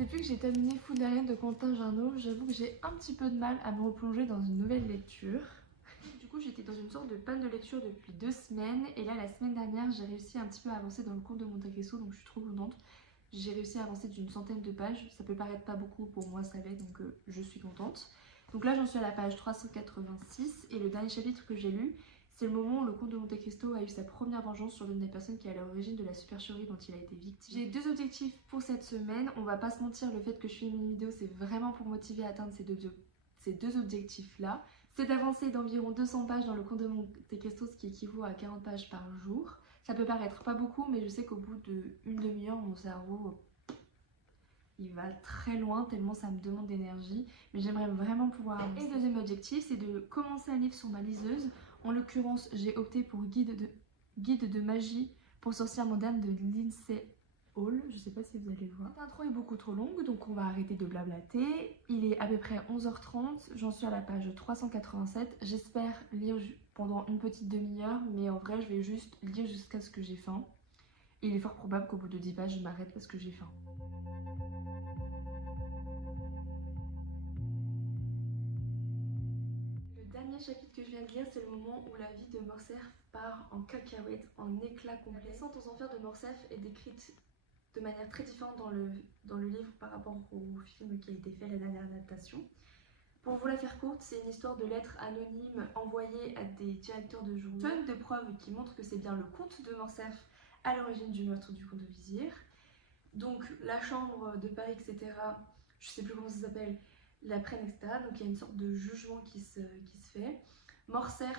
Depuis que j'ai terminé Food de Quentin Jarnot, j'avoue que j'ai un petit peu de mal à me replonger dans une nouvelle lecture. Du coup, j'étais dans une sorte de panne de lecture depuis 2 semaines et là, la semaine dernière, j'ai réussi un petit peu à avancer dans le Comte de Monte Cristo, donc je suis trop contente. J'ai réussi à avancer d'une centaine de pages, ça peut paraître pas beaucoup, pour moi ça l'est, donc je suis contente. Donc là, j'en suis à la page 386 et le dernier chapitre que j'ai lu, c'est le moment où le comte de Monte Cristo a eu sa première vengeance sur l'une des personnes qui est à l'origine de la supercherie dont il a été victime. J'ai 2 objectifs pour cette semaine. On va pas se mentir, le fait que je filme une vidéo, c'est vraiment pour motiver à atteindre ces deux objectifs-là. C'est d'avancer d'environ 200 pages dans le comte de Monte Cristo, ce qui équivaut à 40 pages par jour. Ça peut paraître pas beaucoup, mais je sais qu'au bout d'une demi-heure, mon cerveau il va très loin tellement ça me demande d'énergie, mais j'aimerais vraiment pouvoir avancer. Et le deuxième objectif, c'est de commencer un livre sur ma liseuse. En l'occurrence, j'ai opté pour Guide de magie pour sorcières modernes de Lindsay Hall. Je sais pas si vous allez voir. L'intro est beaucoup trop longue, donc on va arrêter de blablater. Il est à peu près 11h30, j'en suis à la page 387. J'espère lire pendant une petite demi-heure, mais en vrai, je vais juste lire jusqu'à ce que j'ai faim. Et il est fort probable qu'au bout de 10 pages, je m'arrête parce que j'ai faim. Chapitre que je viens de lire, c'est le moment où la vie de Morcerf part en cacahuète, en éclat complet. La descente aux enfers de Morcerf est décrite de manière très différente dans le livre par rapport au film qui a été fait, la dernière adaptation. Pour vous la faire courte, c'est une histoire de lettres anonymes envoyées à des directeurs de journaux. Tonnes de preuves qui montrent que c'est bien le comte de Morcerf à l'origine du meurtre du comte de Vizir. Donc la chambre de Paris, etc., je sais plus comment ça s'appelle, la prennent, etc. Donc il y a une sorte de jugement qui se fait. Morcerf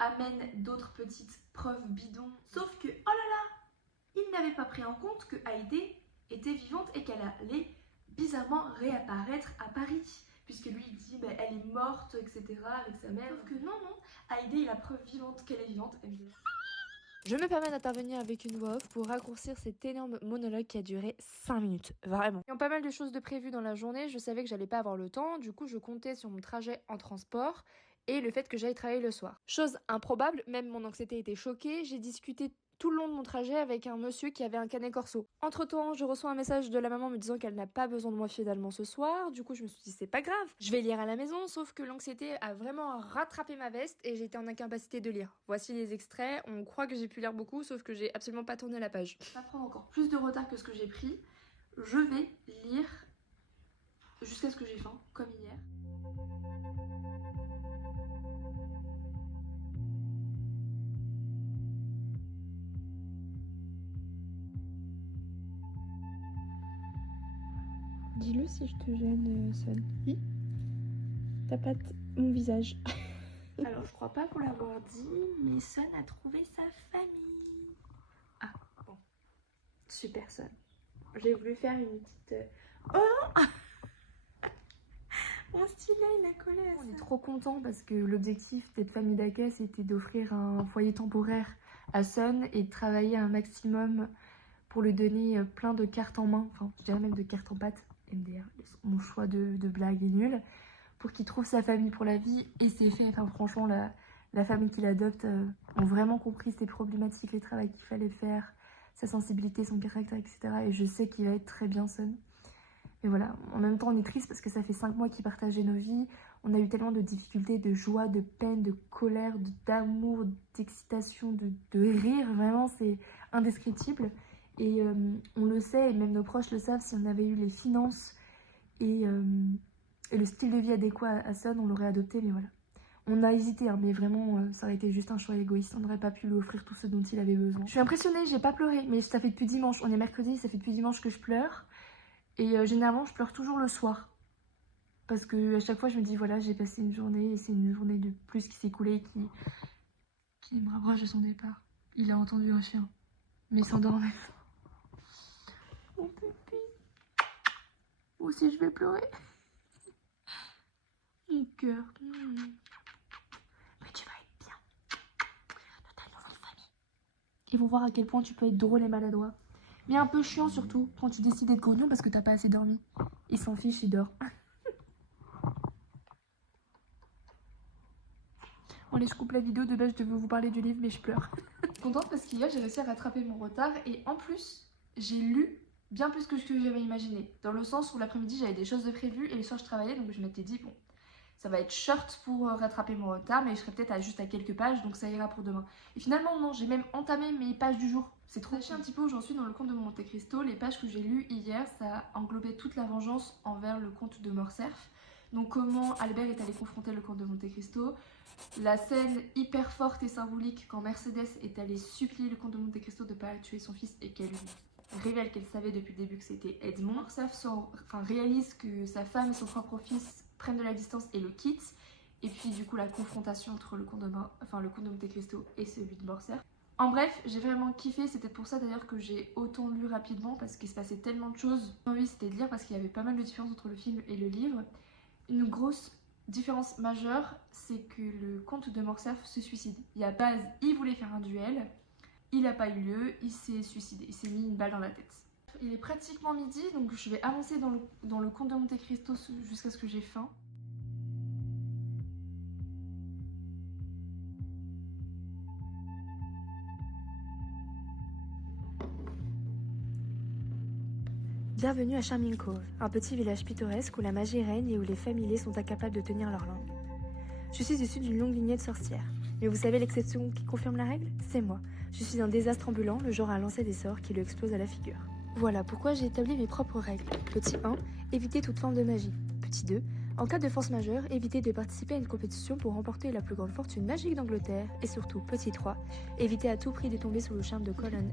amène d'autres petites preuves bidons. Sauf que, oh là là, il n'avait pas pris en compte que Haydée était vivante et qu'elle allait bizarrement réapparaître à Paris. Puisque lui il dit, bah, elle est morte, etc. avec sa mère. Sauf que non, Haydée est la preuve vivante qu'elle est vivante, évidemment. Je me permets d'intervenir avec une voix off pour raccourcir cet énorme monologue qui a duré 5 minutes, vraiment. Ayant pas mal de choses de prévues dans la journée, je savais que j'allais pas avoir le temps, du coup je comptais sur mon trajet en transport et le fait que j'aille travailler le soir. Chose improbable, même mon anxiété était choquée, j'ai discuté tout le long de mon trajet avec un monsieur qui avait un canet corso. Entre temps, je reçois un message de la maman me disant qu'elle n'a pas besoin de moi finalement ce soir. Du coup, je me suis dit c'est pas grave, je vais lire à la maison, sauf que l'anxiété a vraiment rattrapé ma veste et j'étais en incapacité de lire. Voici les extraits, on croit que j'ai pu lire beaucoup, sauf que j'ai absolument pas tourné la page. Je vais pas prendre encore plus de retard que ce que j'ai pris. Je vais lire jusqu'à ce que j'ai faim, comme hier. Dis-le si je te gêne, Son. Oui. T'as pas mon visage. Alors, je crois pas vous l'avoir dit, mais Son a trouvé sa famille. Ah, bon. Super, Son. J'ai voulu faire une petite... Oh mon stylet, il a collé à ça. On est trop contents parce que l'objectif de cette famille d'accueil, c'était d'offrir un foyer temporaire à Son et de travailler un maximum pour lui donner plein de cartes en main, enfin, je dirais même de cartes en pâte. MDR, mon choix de blague est nul, pour qu'il trouve sa famille pour la vie, et c'est fait. Enfin, franchement, la famille qu'il adopte ont vraiment compris ses problématiques, les travaux qu'il fallait faire, sa sensibilité, son caractère, etc. Et je sais qu'il va être très bien, Son. Mais voilà, en même temps, on est triste parce que ça fait 5 mois qu'ils partageaient nos vies. On a eu tellement de difficultés, de joie, de peine, de colère, d'amour, d'excitation, de rire. Vraiment, c'est indescriptible. Et on le sait, et même nos proches le savent, si on avait eu les finances et le style de vie adéquat à Son, on l'aurait adopté, mais voilà. On a hésité, hein, mais vraiment, ça aurait été juste un choix égoïste. On n'aurait pas pu lui offrir tout ce dont il avait besoin. Je suis impressionnée, j'ai pas pleuré, mais ça fait depuis dimanche. On est mercredi, ça fait depuis dimanche que je pleure. Et généralement, je pleure toujours le soir. Parce que à chaque fois, je me dis, voilà, j'ai passé une journée, et c'est une journée de plus qui s'est écoulée, qui me rapproche de son départ. Il a entendu un chien, mais il s'endort en même temps. Mon pupille. Moi aussi je vais pleurer. Mon cœur. Mais tu vas être bien dans ta nouvelle famille. Ils vont voir à quel point tu peux être drôle et maladroit. Mais un peu chiant surtout quand tu décides d'être grognon parce que t'as pas assez dormi. Il s'en fiche, il dort. Bon allez, je coupe la vidéo, de base je devais vous parler du livre mais je pleure. Je suis contente parce qu'hier j'ai réussi à rattraper mon retard et en plus j'ai lu bien plus que ce que j'avais imaginé. Dans le sens où l'après-midi j'avais des choses de prévues et le soir je travaillais, donc je m'étais dit bon, ça va être short pour rattraper mon retard, mais je serai peut-être juste à quelques pages, donc ça ira pour demain. Et finalement non, j'ai même entamé mes pages du jour. C'est trop cool. Un petit peu où j'en suis dans le conte de Monte Cristo. Les pages que j'ai lues hier, ça englobait toute la vengeance envers le comte de Morcerf. Donc comment Albert est allé confronter le comte de Monte Cristo. La scène hyper forte et symbolique quand Mercedes est allée supplier le comte de Monte Cristo de ne pas tuer son fils et qu'elle lui révèle qu'elle savait depuis le début que c'était Edmond. Morcerf réalise que sa femme et son propre fils prennent de la distance et le quittent. Et puis du coup la confrontation entre le comte de Monte Cristo et celui de Morcerf. En bref, j'ai vraiment kiffé, c'était pour ça d'ailleurs que j'ai autant lu rapidement parce qu'il se passait tellement de choses. Mon envie c'était de lire parce qu'il y avait pas mal de différences entre le film et le livre. Une grosse différence majeure, c'est que le comte de Morcerf se suicide. Il y a base, il voulait faire un duel, il n'a pas eu lieu, il s'est suicidé, il s'est mis une balle dans la tête. Il est pratiquement midi, donc je vais avancer dans le conte de Monte Cristo jusqu'à ce que j'ai faim. Bienvenue à Charming Cove, un petit village pittoresque où la magie règne et où les familiers sont incapables de tenir leur langue. Je suis issue d'une longue lignée de sorcières. Mais vous savez l'exception qui confirme la règle? C'est moi. Je suis un désastre ambulant, le genre à lancer des sorts qui lui explosent à la figure. Voilà pourquoi j'ai établi mes propres règles. Petit 1, éviter toute forme de magie. Petit 2, en cas de force majeure, évitez de participer à une compétition pour remporter la plus grande fortune magique d'Angleterre. Et surtout, petit 3, évitez à tout prix de tomber sous le charme de Colin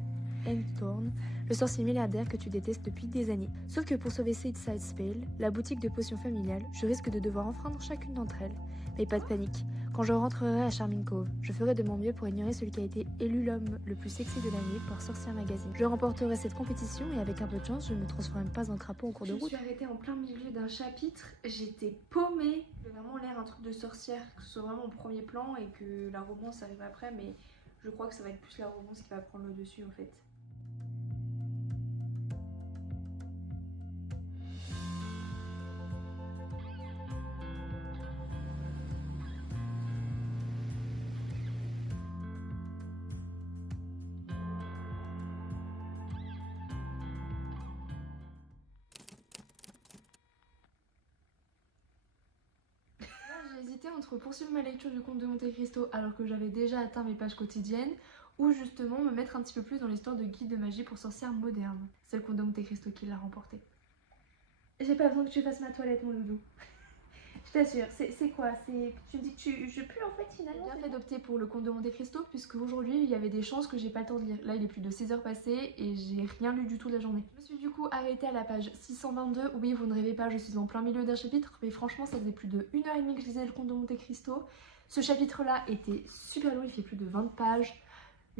Thorne, le sorcier milliardaire que tu détestes depuis des années. Sauf que pour sauver Seedside Spell, la boutique de potions familiales, je risque de devoir enfreindre chacune d'entre elles. Mais pas de panique, quand je rentrerai à Charming Cove, je ferai de mon mieux pour ignorer celui qui a été élu l'homme le plus sexy de l'année par Sorcière Magazine. Je remporterai cette compétition et avec un peu de chance, je ne me transformerai pas en crapaud en cours de route. Je me suis arrêtée en plein milieu d'un chapitre, j'étais paumée. J'ai vraiment l'air un truc de sorcière, que ce soit vraiment au premier plan et que la romance arrive après, mais je crois que ça va être plus la romance qui va prendre le dessus en fait. J'ai hésité entre poursuivre ma lecture du conte de Monte Cristo alors que j'avais déjà atteint mes pages quotidiennes ou justement me mettre un petit peu plus dans l'histoire de guide de magie pour sorcières modernes. C'est le conte de Monte Cristo qui l'a remporté. J'ai pas besoin que tu fasses ma toilette mon loulou. Je t'assure, c'est quoi? Tu me dis que je pue en fait finalement. J'ai bien fait d'opter pour le conte de Monte Cristo puisque aujourd'hui il y avait des chances que j'ai pas le temps de lire. Là il est plus de 6 heures passées et j'ai rien lu du tout de la journée. Je me suis du coup arrêtée à la page 622. Oui vous ne rêvez pas, je suis en plein milieu d'un chapitre mais franchement ça faisait plus de 1h30 que je lisais le conte de Monte Cristo. Ce chapitre là était super long, il fait plus de 20 pages.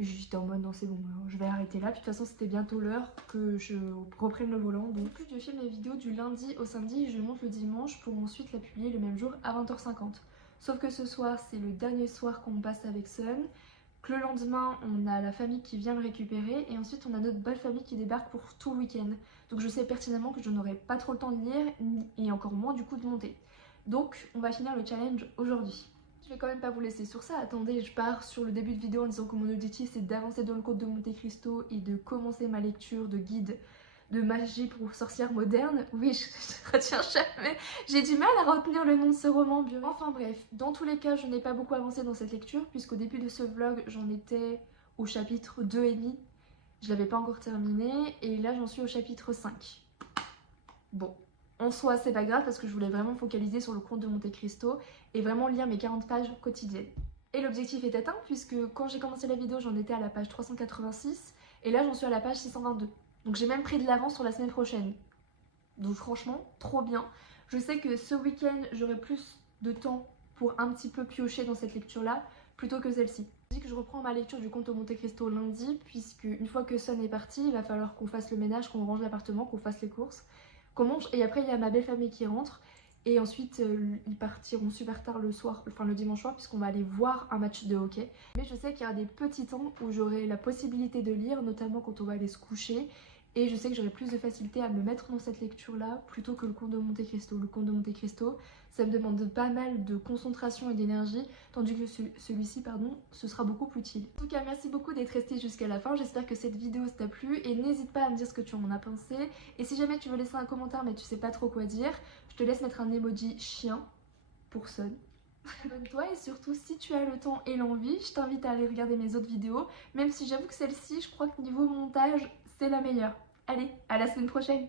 J'étais en mode non c'est bon, je vais arrêter là, puis de toute façon c'était bientôt l'heure que je reprenne le volant. Donc plus je filme mes vidéos du lundi au samedi et je monte le dimanche pour ensuite la publier le même jour à 20h50. Sauf que ce soir c'est le dernier soir qu'on passe avec Sun, que le lendemain on a la famille qui vient le récupérer et ensuite on a notre belle famille qui débarque pour tout le week-end. Donc je sais pertinemment que je n'aurai pas trop le temps de lire et encore moins du coup de monter. Donc on va finir le challenge aujourd'hui. Je vais quand même pas vous laisser sur ça, attendez, je pars sur le début de vidéo en disant que mon objectif c'est d'avancer dans le conte de Monte Cristo et de commencer ma lecture de guide de magie pour sorcières modernes. Oui, je retiens jamais, j'ai du mal à retenir le nom de ce roman. Enfin bref, dans tous les cas, je n'ai pas beaucoup avancé dans cette lecture puisqu'au début de ce vlog, j'en étais au chapitre 2,5. Je l'avais pas encore terminé et là j'en suis au chapitre 5. Bon. En soi, c'est pas grave parce que je voulais vraiment focaliser sur le conte de Monte Cristo et vraiment lire mes 40 pages quotidiennes. Et l'objectif est atteint puisque quand j'ai commencé la vidéo, j'en étais à la page 386 et là j'en suis à la page 622. Donc j'ai même pris de l'avance sur la semaine prochaine. Donc franchement, trop bien. Je sais que ce week-end, j'aurai plus de temps pour un petit peu piocher dans cette lecture-là plutôt que celle-ci. Je dis que je reprends ma lecture du conte de Monte Cristo lundi puisque une fois que Sun est parti, il va falloir qu'on fasse le ménage, qu'on range l'appartement, qu'on fasse les courses. Et après il y a ma belle famille qui rentre et ensuite ils partiront super tard le soir, enfin le dimanche soir puisqu'on va aller voir un match de hockey. Mais je sais qu'il y a des petits temps où j'aurai la possibilité de lire, notamment quand on va aller se coucher Et je sais que j'aurai plus de facilité à me mettre dans cette lecture-là plutôt que le Comte de Monte Cristo. Le Comte de Monte Cristo, ça me demande pas mal de concentration et d'énergie, tandis que celui-ci, ce sera beaucoup plus utile. En tout cas, merci beaucoup d'être resté jusqu'à la fin. J'espère que cette vidéo t'a plu et n'hésite pas à me dire ce que tu en as pensé. Et si jamais tu veux laisser un commentaire mais tu sais pas trop quoi dire, je te laisse mettre un emoji chien pour Son. Abonne-toi et surtout si tu as le temps et l'envie, je t'invite à aller regarder mes autres vidéos, même si j'avoue que celle-ci, je crois que niveau montage, c'est la meilleure. Allez, à la semaine prochaine!